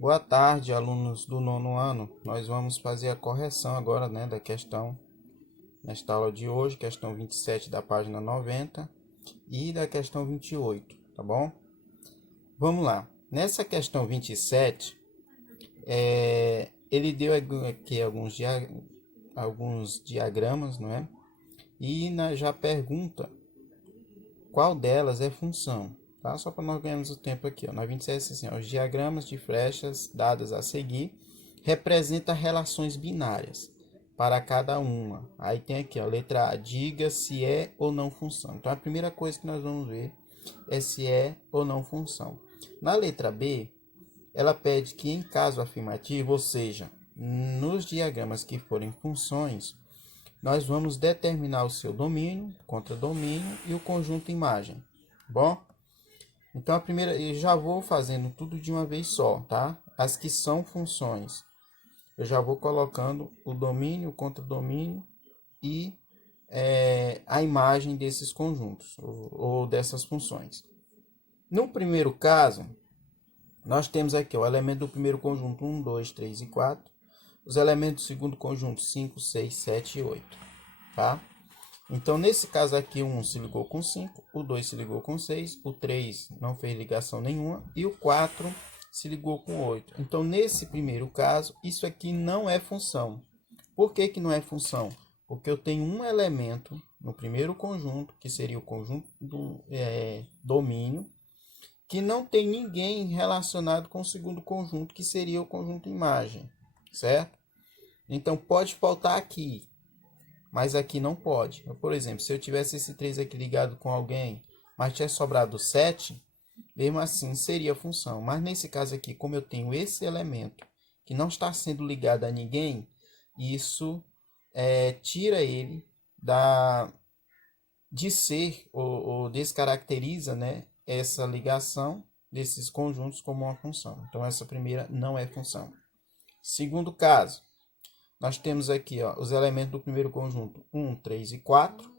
Boa tarde, alunos do nono ano. Nós vamos fazer a correção agora, da questão nesta aula de hoje, questão 27 da página 90 e da questão 28, tá bom? Vamos lá. Nessa questão 27, ele deu aqui alguns diagramas, não é? E já pergunta qual delas é função, tá? Só para nós ganharmos o tempo aqui, ó. Na 27 assim, ó, os diagramas de flechas dadas a seguir representa relações binárias para cada uma. Aí tem aqui, ó, letra A, diga se é ou não função. Então a primeira coisa que nós vamos ver é se é ou não função. Na letra B, ela pede que em caso afirmativo, ou seja, nos diagramas que forem funções, nós vamos determinar o seu domínio, contradomínio e o conjunto imagem. Bom? Então a primeira, eu já vou fazendo tudo de uma vez só, tá? As que são funções, eu já vou colocando o domínio, o contradomínio e a imagem desses conjuntos ou dessas funções. No primeiro caso, nós temos aqui o elemento do primeiro conjunto 1, 2, 3 e 4. Os elementos do segundo conjunto 5, 6, 7 e 8. Tá? Então, nesse caso aqui, o 1 se ligou com 5, o 2 se ligou com 6, o 3 não fez ligação nenhuma e o 4 se ligou com 8. Então, nesse primeiro caso, isso aqui não é função. Por que que não é função? Porque eu tenho um elemento no primeiro conjunto, que seria o conjunto do domínio, que não tem ninguém relacionado com o segundo conjunto, que seria o conjunto imagem, certo? Então, pode faltar aqui, mas aqui não pode. Por exemplo, se eu tivesse esse 3 aqui ligado com alguém, mas tivesse sobrado 7, mesmo assim seria função. Mas nesse caso aqui, como eu tenho esse elemento que não está sendo ligado a ninguém, isso tira ele de ser ou descaracteriza, né, essa ligação desses conjuntos como uma função. Então essa primeira não é função. Segundo caso, nós temos aqui, ó, os elementos do primeiro conjunto 1, 3 e 4.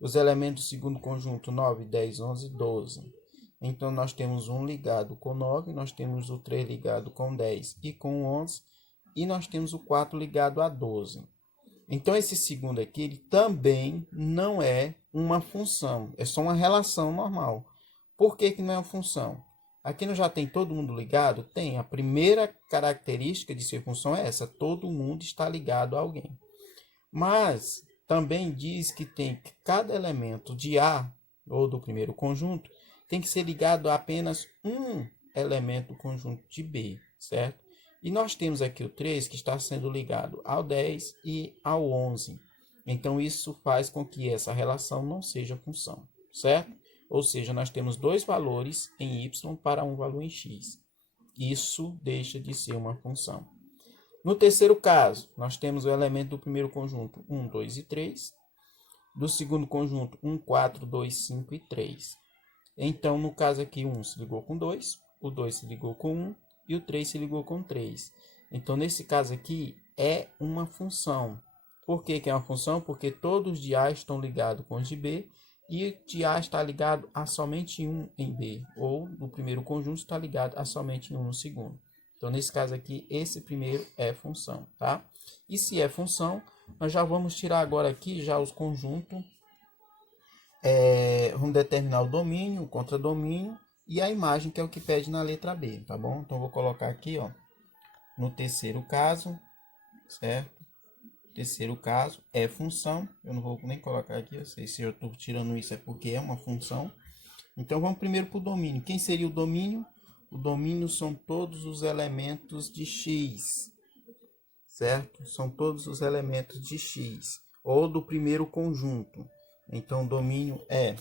Os elementos do segundo conjunto 9, 10, 11 e 12. Então, nós temos 1 ligado com 9, nós temos o 3 ligado com 10 e com 11, e nós temos o 4 ligado a 12. Então, esse segundo aqui, ele também não é uma função, é só uma relação normal. Por que que não é uma função? Aqui não já tem todo mundo ligado? Tem. A primeira característica de ser função é essa, todo mundo está ligado a alguém. Mas também diz que tem que cada elemento de A, ou do primeiro conjunto, tem que ser ligado a apenas um elemento do conjunto de B, certo? E nós temos aqui o 3 que está sendo ligado ao 10 e ao 11. Então, isso faz com que essa relação não seja função, certo? Ou seja, nós temos dois valores em y para um valor em x. Isso deixa de ser uma função. No terceiro caso, nós temos o elemento do primeiro conjunto 1, 2 e 3. Do segundo conjunto 1, 4, 2, 5 e 3. Então, no caso aqui, 1 se ligou com 2, o 2 se ligou com 1 e o 3 se ligou com 3. Então, nesse caso aqui, é uma função. Por que que é uma função? Porque todos os de A estão ligados com os de B e de A está ligado a somente um em B, ou no primeiro conjunto está ligado a somente um no segundo. Então, nesse caso aqui, esse primeiro é função, tá? E se é função, nós já vamos tirar agora aqui já os conjuntos. Vamos determinar o domínio, o contradomínio e a imagem, que é o que pede na letra B, tá bom? Então, vou colocar aqui, ó, no terceiro caso, certo? Terceiro caso é função. Eu não vou nem colocar aqui, eu sei se eu estou tirando isso é porque é uma função. Então, vamos primeiro para o domínio. Quem seria o domínio? O domínio são todos os elementos de x, certo? São todos os elementos de x, ou do primeiro conjunto. Então, o domínio é...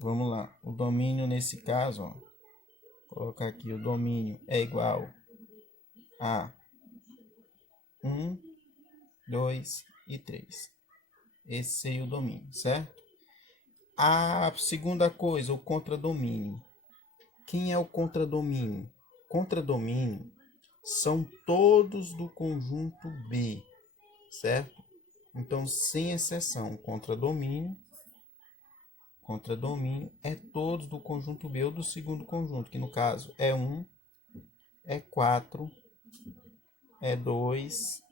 Vamos lá. O domínio nesse caso, ó, vou colocar aqui, o domínio é igual a 1, 2 e 3. Esse seria o domínio, certo? A segunda coisa, o contradomínio. Quem é o contradomínio? Contradomínio são todos do conjunto B, certo? Então, sem exceção, contradomínio é todos do conjunto B ou do segundo conjunto, que no caso é 1, é 4, é 2,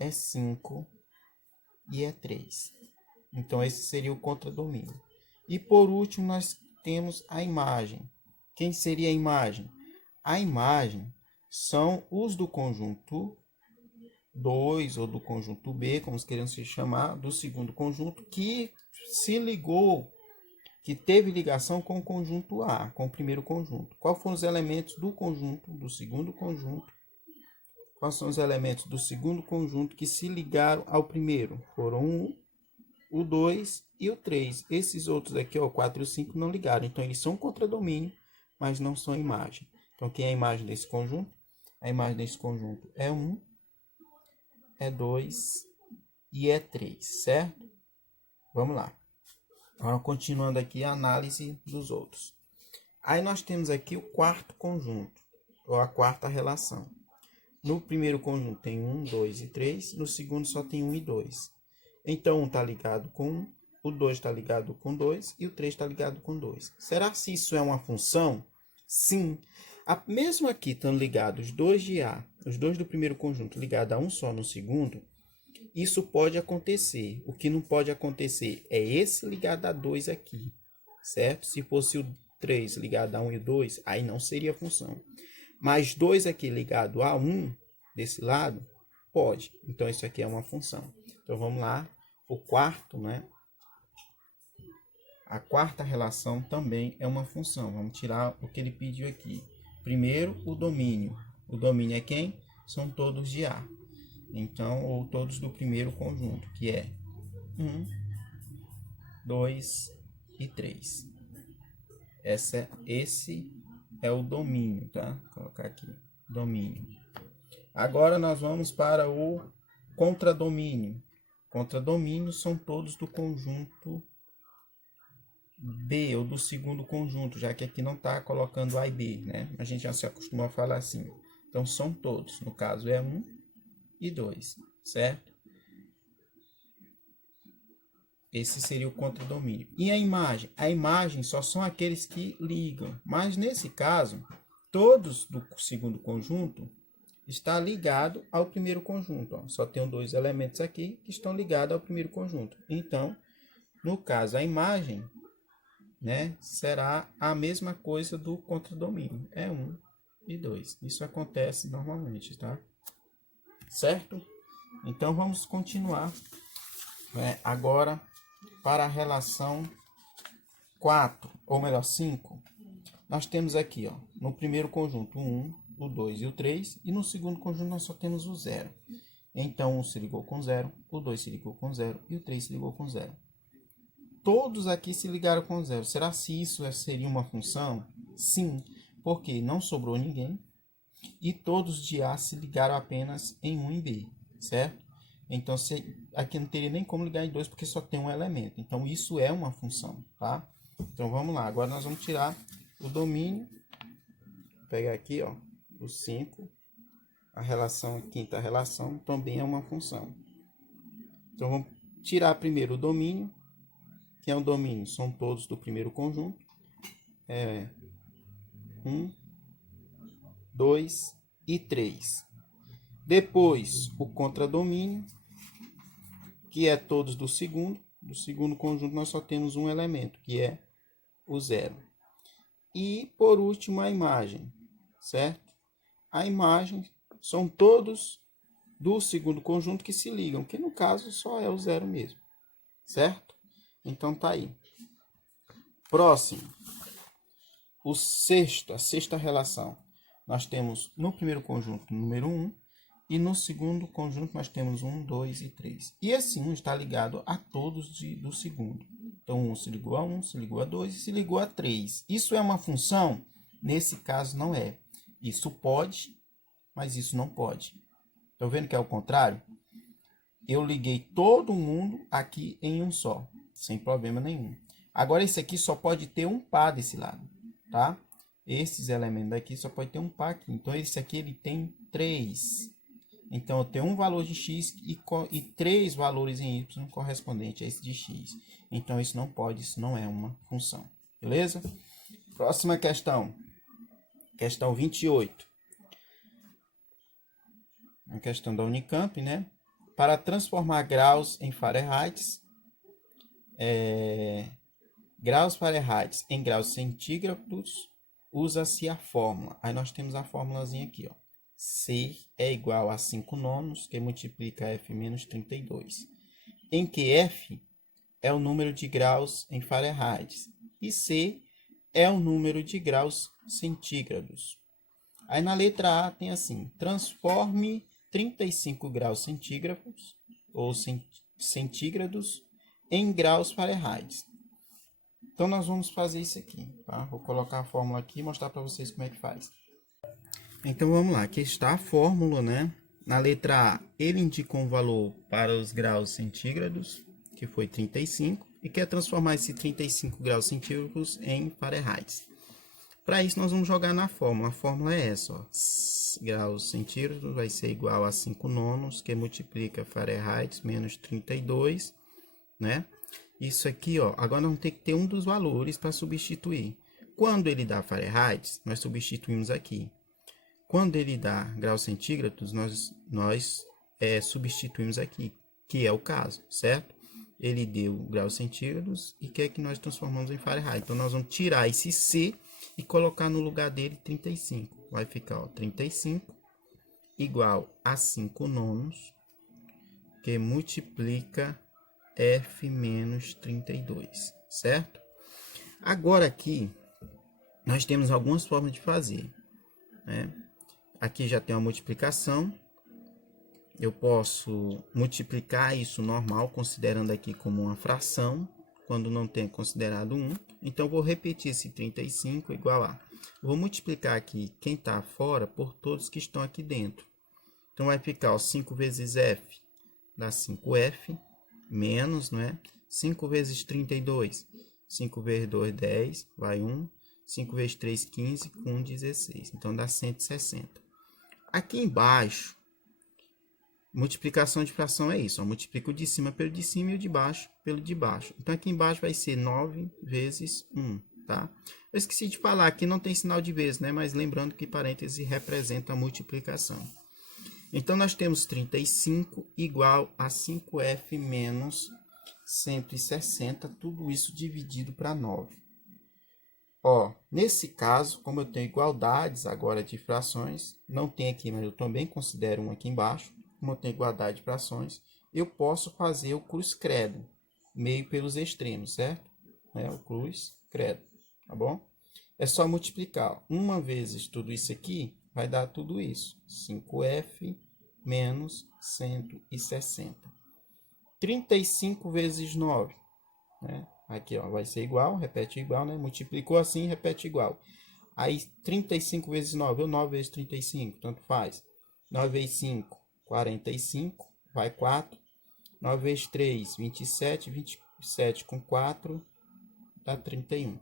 é 5 e é 3. Então, esse seria o contradomínio. E por último, nós temos a imagem. Quem seria a imagem? A imagem são os do conjunto 2 ou do conjunto B, como queremos se chamar, do segundo conjunto, que se ligou, que teve ligação com o conjunto A, com o primeiro conjunto. Quais foram os elementos do conjunto, do segundo conjunto? Quais são os elementos do segundo conjunto que se ligaram ao primeiro? Foram o 2 e o 3. Esses outros aqui, o 4 e o 5, não ligaram. Então, eles são contradomínio, mas não são imagem. Então, quem é a imagem desse conjunto? A imagem desse conjunto é 1, é 2 e é 3, certo? Vamos lá. Agora, continuando aqui a análise dos outros. Aí, nós temos aqui o quarto conjunto, ou a quarta relação. No primeiro conjunto tem 1, 2 e 3. No segundo só tem 1 e 2. Então, 1 está ligado com 1, o 2 está ligado com 2 e o 3 está ligado com 2. Será que isso é uma função? Sim. Mesmo aqui estando ligados os dois de A, os dois do primeiro conjunto ligados a um só no segundo, isso pode acontecer. O que não pode acontecer é esse ligado a 2 aqui, certo? Se fosse o 3 ligado a 1 e 2, aí não seria função. Mas 2 aqui ligado a 1 desse lado, pode. Então, isso aqui é uma função. Então, vamos lá. O quarto, né? A quarta relação também é uma função. Vamos tirar o que ele pediu aqui. Primeiro, o domínio. O domínio é quem? São todos de A. Então, ou todos do primeiro conjunto, que é 1, 2 e 3. Esse é o domínio, tá? Vou colocar aqui, domínio. Agora nós vamos para o contradomínio. Contradomínios são todos do conjunto B, ou do segundo conjunto, já que aqui não está colocando A e B, né? A gente já se acostumou a falar assim. Então, são todos. No caso, é 1 e 2, certo? Esse seria o contradomínio. E a imagem? A imagem só são aqueles que ligam. Mas, nesse caso, todos do segundo conjunto está ligado ao primeiro conjunto. Ó. Só tem dois elementos aqui que estão ligados ao primeiro conjunto. Então, no caso, a imagem, né, será a mesma coisa do contradomínio. É 1 e 2. Isso acontece normalmente, tá? Certo? Então, vamos continuar, né, agora para a relação 4, ou melhor, 5. Nós temos aqui, ó, no primeiro conjunto, o 1, o 2 e o 3. E no segundo conjunto, nós só temos o 0. Então, o 1 se ligou com 0, o 2 se ligou com 0 e o 3 se ligou com 0. Todos aqui se ligaram com 0. Será se isso seria uma função? Sim, porque não sobrou ninguém. E todos de A se ligaram apenas em 1 e B, certo? Então, aqui não teria nem como ligar em 2, porque só tem um elemento. Então, isso é uma função, tá? Então, vamos lá. Agora, nós vamos tirar o domínio. Vou pegar aqui, ó, o 5. A relação, a quinta relação, também é uma função. Então, vamos tirar primeiro o domínio. Que é o domínio? São todos do primeiro conjunto. 1, 2 e 3. Depois, o contradomínio, que é todos do segundo. Do segundo conjunto, nós só temos um elemento, que é o 0. E, por último, a imagem, certo? A imagem são todos do segundo conjunto que se ligam, que no caso só é o 0 mesmo, certo? Então, tá aí. Próximo. A sexta relação. Nós temos no primeiro conjunto o número 1 e no segundo conjunto nós temos 1, 2 e 3. E esse 1 está ligado a todos do segundo. Então, 1 se ligou a 1, se ligou a 2 e se ligou a 3. Isso é uma função? Nesse caso, não é. Isso pode, mas isso não pode. Estão vendo que é o contrário? Eu liguei todo mundo aqui em um só, sem problema nenhum. Agora, esse aqui só pode ter um par desse lado, tá? Esses elementos daqui só pode ter um par aqui. Então, esse aqui ele tem 3. Então, eu tenho um valor de x e 3 valores em y correspondente a esse de x. Então, isso não pode, isso não é uma função. Beleza? Próxima questão. Questão 28. a questão da Unicamp, né? Para transformar graus em Fahrenheit, graus Fahrenheit em graus centígrados, usa-se a fórmula. Aí nós temos a fórmulazinha aqui, ó. C é igual a 5 nonos, que multiplica F menos 32. Em que F é o número de graus em Fahrenheit e C é o número de graus centígrados. Aí na letra A tem assim: transforme 35 graus centígrados ou centígrados em graus Fahrenheit. Então nós vamos fazer isso aqui, tá? Vou colocar a fórmula aqui e mostrar para vocês como é que faz. Então vamos lá, aqui está a fórmula, né? Na letra A, ele indica um valor para os graus centígrados, que foi 35, e quer transformar esse 35 graus centígrados em Fahrenheit. Para isso, nós vamos jogar na fórmula. A fórmula é essa, ó. Graus centígrados vai ser igual a 5 nonos, que multiplica Fahrenheit menos 32, né? Isso aqui, ó, agora nós vamos ter que ter um dos valores para substituir. Quando ele dá Fahrenheit, nós substituímos aqui. Quando ele dá graus centígrados, nós substituímos aqui, que é o caso, certo? Ele deu graus centígrados e quer que nós transformamos em Fahrenheit. Então, nós vamos tirar esse C e colocar no lugar dele 35. Vai ficar, ó, 35 igual a 5 nonos, que multiplica F menos 32, certo? Agora aqui, nós temos algumas formas de fazer, né? Aqui já tem uma multiplicação. Eu posso multiplicar isso normal, considerando aqui como uma fração, quando não tem considerado 1. Então, eu vou repetir esse 35 igual a... Vou multiplicar aqui quem está fora por todos que estão aqui dentro. Então, vai ficar, ó, 5 vezes F dá 5F, menos, não é? 5 vezes 32. 5 vezes 2, 10, vai 1. 5 vezes 3, 15, com 1, 16. Então, dá 160. Aqui embaixo, multiplicação de fração é isso. Eu multiplico o de cima pelo de cima e o de baixo pelo de baixo. Então, aqui embaixo vai ser 9 vezes 1, tá? Eu esqueci de falar, aqui não tem sinal de vezes, né? Mas lembrando que parêntese representa a multiplicação. Então, nós temos 35 igual a 5F menos 160, tudo isso dividido para 9. Ó, nesse caso, como eu tenho igualdades agora de frações, não tem aqui, mas eu também considero um aqui embaixo, como eu tenho igualdade de frações, eu posso fazer o cruz credo, meio pelos extremos, certo? O cruz credo, tá bom? É só multiplicar. Uma vezes tudo isso aqui, vai dar tudo isso. 5F menos 160. 35 vezes 9, né? Aqui, ó, vai ser igual, repete igual, né? Multiplicou assim, repete igual. Aí, 35 vezes 9, ou 9 vezes 35, tanto faz. 9 vezes 5, 45, vai 4. 9 vezes 3, 27. 27 com 4, dá 31.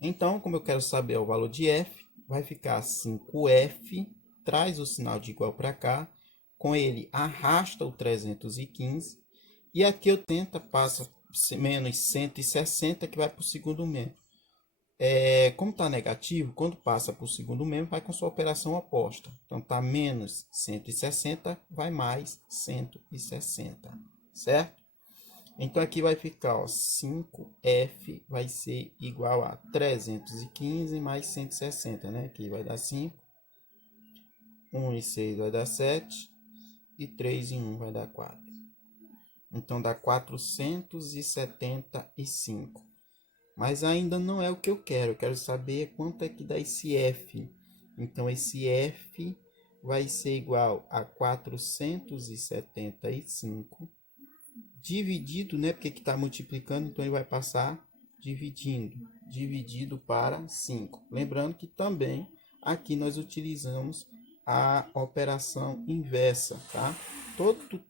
Então, como eu quero saber o valor de F, vai ficar 5F, traz o sinal de igual para cá. Com ele, arrasta o 315. E aqui eu tento, passa menos 160, que vai para o segundo membro. Como está negativo, quando passa para o segundo membro, vai com sua operação oposta. Então, está menos 160, vai mais 160, certo? Então, aqui vai ficar, ó, 5F vai ser igual a 315 mais 160, né? Aqui vai dar 5. 1 e 6 vai dar 7. E 3 em 1 vai dar 4. Então, dá 475. Mas ainda não é o que eu quero. Eu quero saber quanto é que dá esse F. Então, esse F vai ser igual a 475 dividido, né? Porque que está multiplicando, então ele vai passar dividido para 5. Lembrando que também aqui nós utilizamos a operação inversa, tá?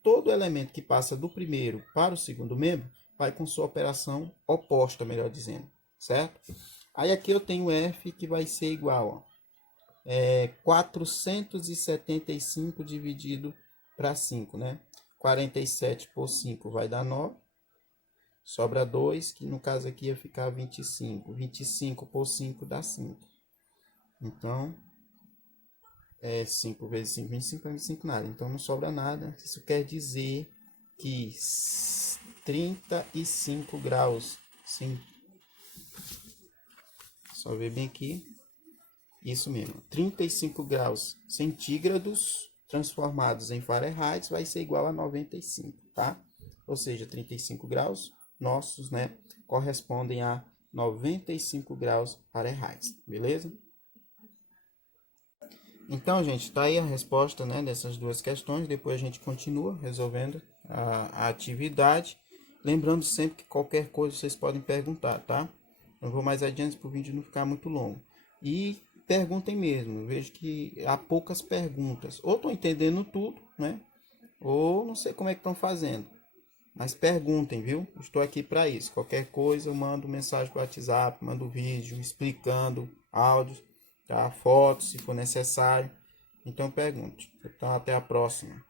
Todo elemento que passa do primeiro para o segundo membro vai com sua operação oposta, melhor dizendo, certo? Aí aqui eu tenho F que vai ser igual a 475 dividido para 5, né? 47 por 5 vai dar 9. Sobra 2, que no caso aqui ia ficar 25. 25 por 5 dá 5. Então, 5 vezes 5, 25, 25 nada. Então não sobra nada. Isso quer dizer que 35 graus, sim. Só ver bem aqui. Isso mesmo. 35 graus centígrados transformados em Fahrenheit vai ser igual a 95, tá? Ou seja, 35 graus nossos, né, correspondem a 95 graus Fahrenheit, beleza? Então, gente, tá aí a resposta, né, dessas duas questões. Depois a gente continua resolvendo a atividade. Lembrando sempre que qualquer coisa vocês podem perguntar, tá? Eu vou mais adiante para o vídeo não ficar muito longo. E perguntem mesmo. Eu vejo que há poucas perguntas. Ou estão entendendo tudo, né? Ou não sei como é que estão fazendo. Mas perguntem, viu? Estou aqui para isso. Qualquer coisa eu mando mensagem para o WhatsApp, mando vídeo explicando, áudios, tá? Fotos, se for necessário. Então pergunte. Então até a próxima.